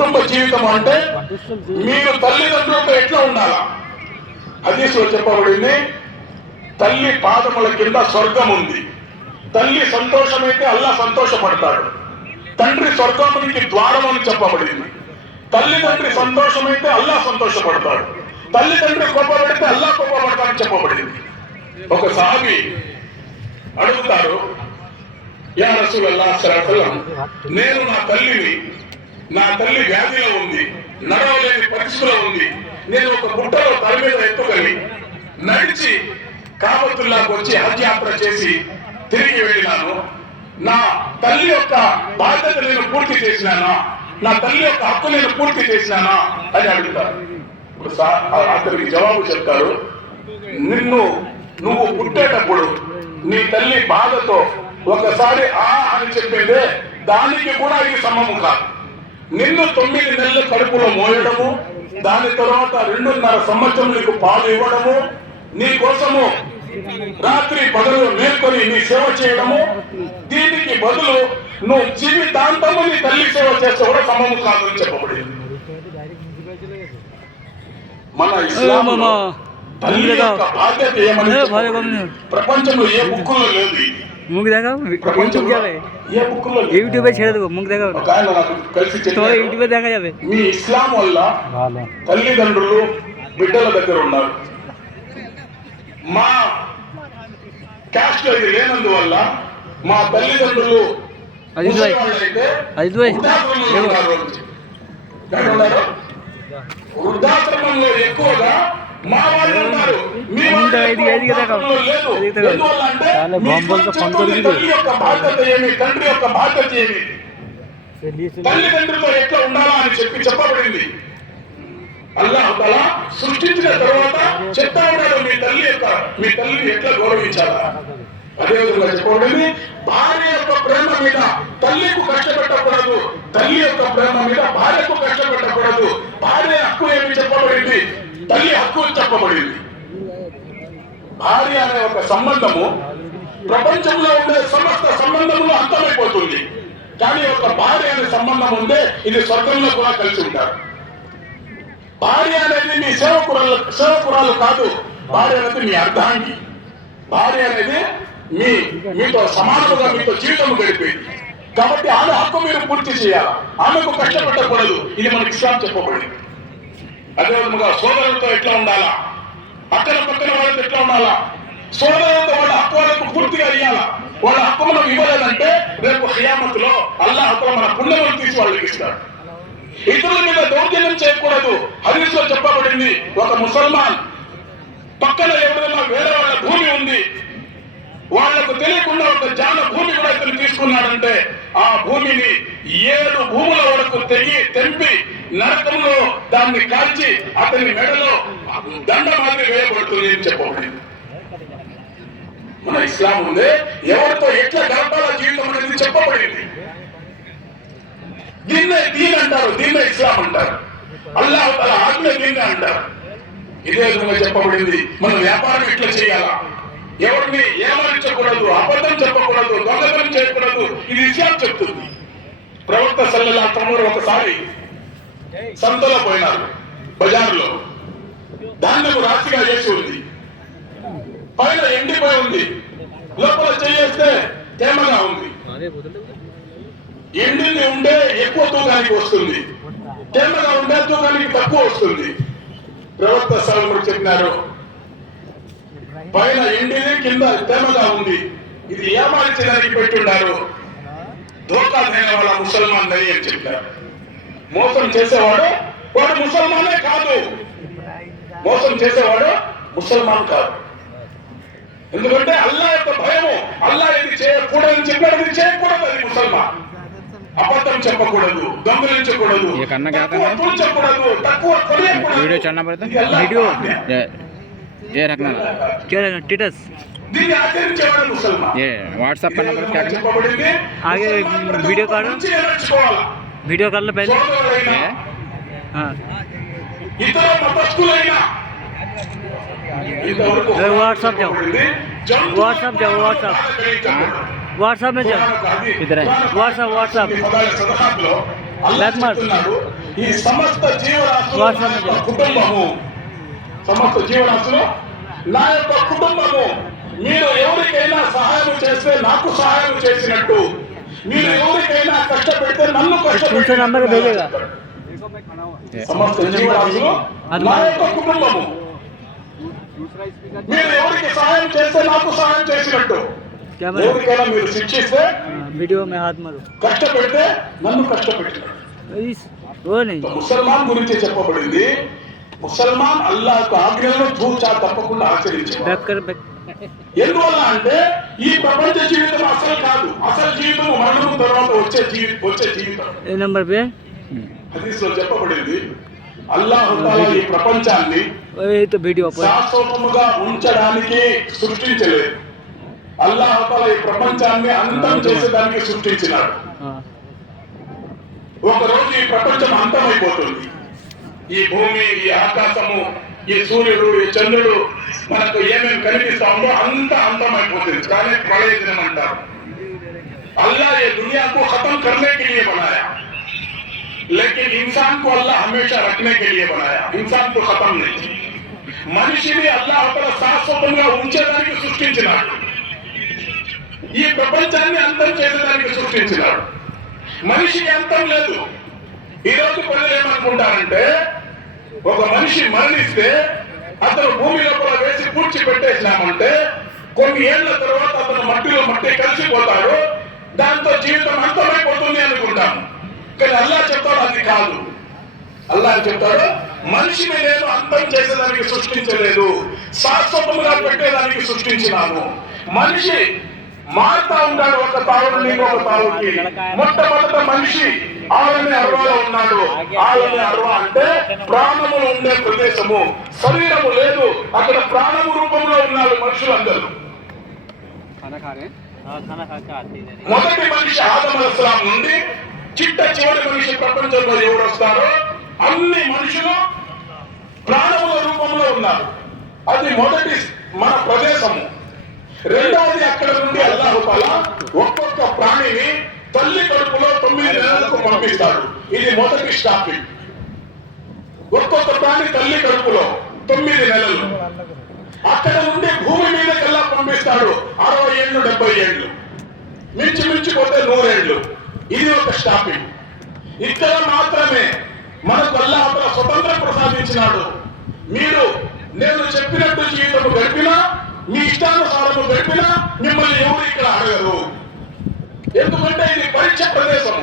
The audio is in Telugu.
కుటుంబ జీవితం అంటే మీరు తల్లిదండ్రులతో ఎట్లా ఉండాలా? హదీసులో చెప్పబడింది, తల్లి పాదముల కింద స్వర్గం ఉంది. తల్లి సంతోషమైతే అల్లా సంతోషపడతాడు. తండ్రి స్వర్గానికి ద్వారం అని చెప్పబడింది. తల్లిదండ్రి సంతోషమైతే అల్లా సంతోషపడతాడు. తల్లిదండ్రి కోపపడితే అల్లా కోపపడతాడని చెప్పబడింది. ఒక సహాబీ అడుగుతారు, యా రసూలల్లాహ్ సల్లల్లాహు అలైహి వసల్లం, నేను నా తల్లి వ్యాధిలో ఉంది, నడవలేని పరిస్థితిలో ఉంది. నేను ఒక బుట్టలో తల మీద ఎత్తుకొని నడిచి కాబతుల్లాకు వచ్చి హజ్ యాత్ర చేసి తిరిగి వెళ్ళినాను. నా తల్లి యొక్క బాధ్యత నేను పూర్తి చేసినానా? నా తల్లి యొక్క హక్కు నేను పూర్తి చేసినానా అని అడుగుతారు. అతనికి జవాబు చెప్తారు, నువ్వు పుట్టేటప్పుడు నీ తల్లి బాధతో ఒకసారి అని చెప్పేదే, దానికి కూడా ఇది సమము కాదు. నిన్ను 9 నెలల కడుపులో మోయడము, దాని తర్వాత 2.5 సంవత్సరం నీకు పాలు ఇవ్వడము, నీ కోసము రాత్రి పగలు మేల్కొని నీ సేవ చేయడము, దీనికి బదులు నువ్వు జీవితాంతము నీ తల్లి సేవ చేస్తే కూడా సమము కాదు అని చెప్పబడింది. మన ఇస్లాంలో తల్లి యొక్క బాధ్యత ఏమని ప్రపంచంలో ఏ బుక్కులో లేదు. मुंग देखा ఏ బుక్కులో यूट्यूब पे छेड़ दो मुंग देखा కలిసి तो यूट्यूब पे देखा जावे. మీ ఇస్లాం వల్ల తల్లిదండ్రులు బిడ్డల దగ్గర ఉన్నారు. మా క్యాస్ట్ లో ఇది లేనందువల్ల మా తల్లిదండ్రులు వృద్ధాశ్రమంలో ఎక్కువగా మా వాళ్ళు ఉన్నారు. మీ తల్లి యొక్క బాధ్యత ఏమి, తండ్రి యొక్క బాధ్యత ఏమి, తల్లిదండ్రులతో ఎట్లా ఉండాలా అని చెప్పబడింది. అల్లాహ్ తఆలా సృష్టించిన తర్వాత చెప్తా ఉన్నాడు, మీ తల్లిని ఎట్లా గౌరవించాలా. అదేవిధంగా చెప్పబడింది, భార్య యొక్క ప్రేమ మీద తల్లికు కష్టపెట్టకూడదు, తల్లి యొక్క ప్రేమ మీద భార్యకు కష్టపెట్టకూడదు. భార్య హక్కు ఏమి చెప్పబడింది, తల్లి హక్కు చెప్పబడింది. భార్య అనే ఒక సంబంధము ప్రపంచంలో ఉండే సమస్త సంబంధములు అంతమైపోతుంది. కానీ ఒక భార్య అనే సంబంధం ఉంటే ఇది స్వర్గంలో కూడా కలిసి ఉంటారు. భార్య అనేది మీ సేవకురాలు కాదు, భార్య అనేది మీ అర్ధాంగి. భార్య అనేది మీతో సమానముగా మీతో జీవితం గడిపేది. కాబట్టి ఆమె హక్కు మీరు పూర్తి చేయాలి, ఆమెకు కష్టపెట్టకూడదు. ఇది మనకి ఇస్లాం చెప్పబడింది. అదేవిధంగా సోదరులతో ఎట్లా ఉండాలా, పక్కన వాళ్ళతో ఎట్లా ఉండాలా, సోదరులతో వాళ్ళ హక్కు వాళ్ళకు పూర్తిగా ఇవ్వాలా. వాళ్ళ హక్కు మనం ఇవ్వలేదంటే రేపు ఖియామతులో అల్లాహ్ హక్కులో మన పుణ్యములు తీసి వాళ్ళకి ఇస్తాడు. ఇతరుల మీద దౌర్జన్యం చేయకూడదు. హదీసులో చెప్పబడింది, ఒక ముసల్మాన్ పక్కన ఎవరైనా వేరే వాళ్ళ భూమి ఉంది, వాళ్లకు తెలియకుండా ఒక జాన భూమి కూడా ఇతను తీసుకున్నాడంటే ఆ భూమిని 7 భూముల వరకు తెంపి నరకంలో దాన్ని కాల్చి అతని మెడలో దండ మాదిరి వేయబడుతుంది అని చెప్పబడింది. మన ఇస్లాం ఉంది, ఎవరితో ఎట్లా గడపాల జీవితం అనేది చెప్పబడింది. దీన్ని అంటారు, దీన్నే ఇస్లాం అంటారు. అల్లాహ్ తఆలా ఆజ్ఞ దీన్ని అంటారు. ఇదే విధంగా చెప్పబడింది, మనం వ్యాపారం ఎట్లా చేయాలా, ఎవరిని ఏమార్చకూడదు, అబద్ధం చెప్పకూడదు, దొంగతనం చేయకూడదు. ఇది ఇస్లాం చెప్తుంది. ప్రవక్త సల్లల్లాహు అలైహి వసల్లం ఒకసారి సంతలో పోయినారు, బజార్లో ధాన్యము రాశిగా చేసి ఉంది, పైన ఎండిపోయి ఉంది, లోపల చేస్తే తేమగా ఉంది. ఎండింది ఉంటే ఎక్కువ తూకానికి వస్తుంది, తేమగా ఉంటే తూకానికి తక్కువ వస్తుంది. ప్రవక్త సల్లల్లాహు చెప్పినారు, పైన ఎండిది కింద తేమగా ఉంది, ఇది ఏమార్చడానికి పెట్టున్నారు, ధోకా దేని వాళ్ళ ముసల్మాన్ అని చెప్పారు. మోసం చేసేవాడు వాడు ముసల్మానే కాదు, మోసం చేసేవాడు ముసల్మాన్ కాదు. ఎందుకంటే అల్లాహ్ యొక్క భయము, అల్లాహ్ ఇది చేయకూడదని చెప్పాడు, ఇది చేయకూడదు. అది ముసల్మాన్. అబద్ధం చెప్పకూడదు, దొంగలించకూడదు, తూచకూడదు, తక్కువ కొనియకూడదు. ये रखना क्या रखना टिटस దీన్ని ఆచరించేవాడు ముసల్మాన్. ये व्हाट्सएप का नंबर क्या చెప్పబడింది, आगे वीडियो कर लो पहले. हाँ ఇతర మతస్థులైన व्हाट्सएप जाओ व्हाट्सएप में जाओ, इधर है व्हाट्सएप बैक मार ఈ సమస్త జీవరాశులు నా యొక్క కుటుంబము, సమస్త జీవరాశులు నా యొక్క కుటుంబము. మీరు ఎవరికైనా సహాయం చేస్తే నాకు సహాయం చేసినట్టు, మీరు ఎవరికైనా కష్టపెడితే నన్ను కష్టపెట్టినట్టు. సమస్త జీవరాశులు నా యొక్క కుటుంబము. మీరు ఎవరికి సహాయం చేస్తే నాకు సహాయం చేసినట్టు. ఎవరికైనా మీరు శిక్షిస్తే वीडियो में हाथ मारो, కష్టపెడితే నన్ను కష్టపెట్టినట్టు. वो नहीं ముసల్మాన్ గురించి చెప్పబడింది. ముసల్మాన్ అల్లాహ్ ఆజ్ఞలను తూచా తప్పకుండా ఆచరించారు. बैक कर बैक ఎందువల్ల అంటే ఈ ప్రపంచ జీవితం అసలు కాదు, అసలు జీవితం మరణం తర్వాత వచ్చే జీవితం. ए नंबर पे హదీస్ లో చెప్పబడింది, అల్లాహ్ తాలా ఈ ప్రపంచాన్ని वही तो वीडियो पर శాశ్వతముగా ఉంచడానికి సృష్టించలేదు. అల్లాహ్ తాలా ఈ ప్రపంచాన్ని అంతం చేసేదానికి సృష్టించినాడు. हाँ ఒక రోజు ఈ ప్రపంచం అంతమైపోతుంది. ఈ భూమి, ఈ ఆకాశము, ఈ సూర్యుడు, ఈ చంద్రుడు మనకు ఏమేమి కనిపిస్తా ఉందో అంతా అంతమైపోతుంది. కానీ ప్రళయ దినం అంటారు. अल्लाह ये दुनिया को खत्म करने के लिए बनाया, लेकिन इंसान को अल्लाह हमेशा रखने के लिए बनाया. इंसान को खत्म नहीं. మనిషిని అల్లాహ్ తఆలా శాశ్వతంగా ఉంచేదానికి సృష్టించినాడు. ఈ ప్రపంచాన్ని అంతం చేసేదానికి సృష్టించినాడు. మనిషికి అంతం లేదు. ఈ రోజు ప్రజలు ఏమనుకుంటారంటే, ఒక మనిషి మరణిస్తే అతను భూమి లోపల వేసి పూడ్చిపెట్టేసినామంటే కొన్ని ఏళ్ల తర్వాత అతను మట్టిలో మట్టి కలిసిపోతాడు, దాంతో జీవితం అంతమైపోతుంది అనుకుంటాం. కానీ అల్లాహ్ చెప్తాడు అది కాదు. అల్లాహ్ చెప్తాడు, మనిషిని నేను అంతం చేసేదానికి సృష్టించలేదు, శాశ్వతంగా పెట్టేదానికి సృష్టించినాను. మనిషి మారుతా ఉంటాడు ఒక తావు నుండి ఒక తావుకి. మొట్టమొదట మనిషి ఆలని అర్వాలో ఉన్నాడు. ఆలని అర్వా అంటే ప్రాణములు ఉండే ప్రదేశము. శరీరము లేదు, అక్కడ ప్రాణము రూపంలో ఉన్నారు మనుషులందరూ. మొదటి మనిషి ఆదం అలైహిస్సలాం నుండి చిట్ట చివరి మనిషి ప్రపంచంలో ఎవరు వస్తారో అన్ని మనుషులు ప్రాణముల రూపంలో ఉన్నారు. అది మొదటి మన ప్రదేశము. రెండవది అక్కడ నుండి అల్లాహ్ తాలా ఒక్కొక్క ప్రాణిని తల్లి కడుపులో 9 నెలలకు పంపిస్తాడు. ఇది మొదటి స్టాపింగ్. ఒక్కొక్క ప్రాణి తల్లి కడుపులో 9 నెలలు. అక్కడ నుండి భూమి మీదకెల్లా పంపిస్తాడు. 60 ఏళ్ళు 70 ఏళ్ళు, మించి మించిపోతే 100 ఏళ్ళు. ఇది ఒక స్టాపింగ్. ఇక్కడ మాత్రమే మనకు అల్లాహ్ తాలా స్వతంత్రం ప్రసాదించినాడు. మీరు నేను చెప్పినట్టు జీవితం గడిపినా, మీ ఇష్టానుసారము గడిపినా మిమ్మల్ని ఎవరు ఇక్కడ అడగరు. ఎందుకంటే ఇది పరీక్ష ప్రదేశము.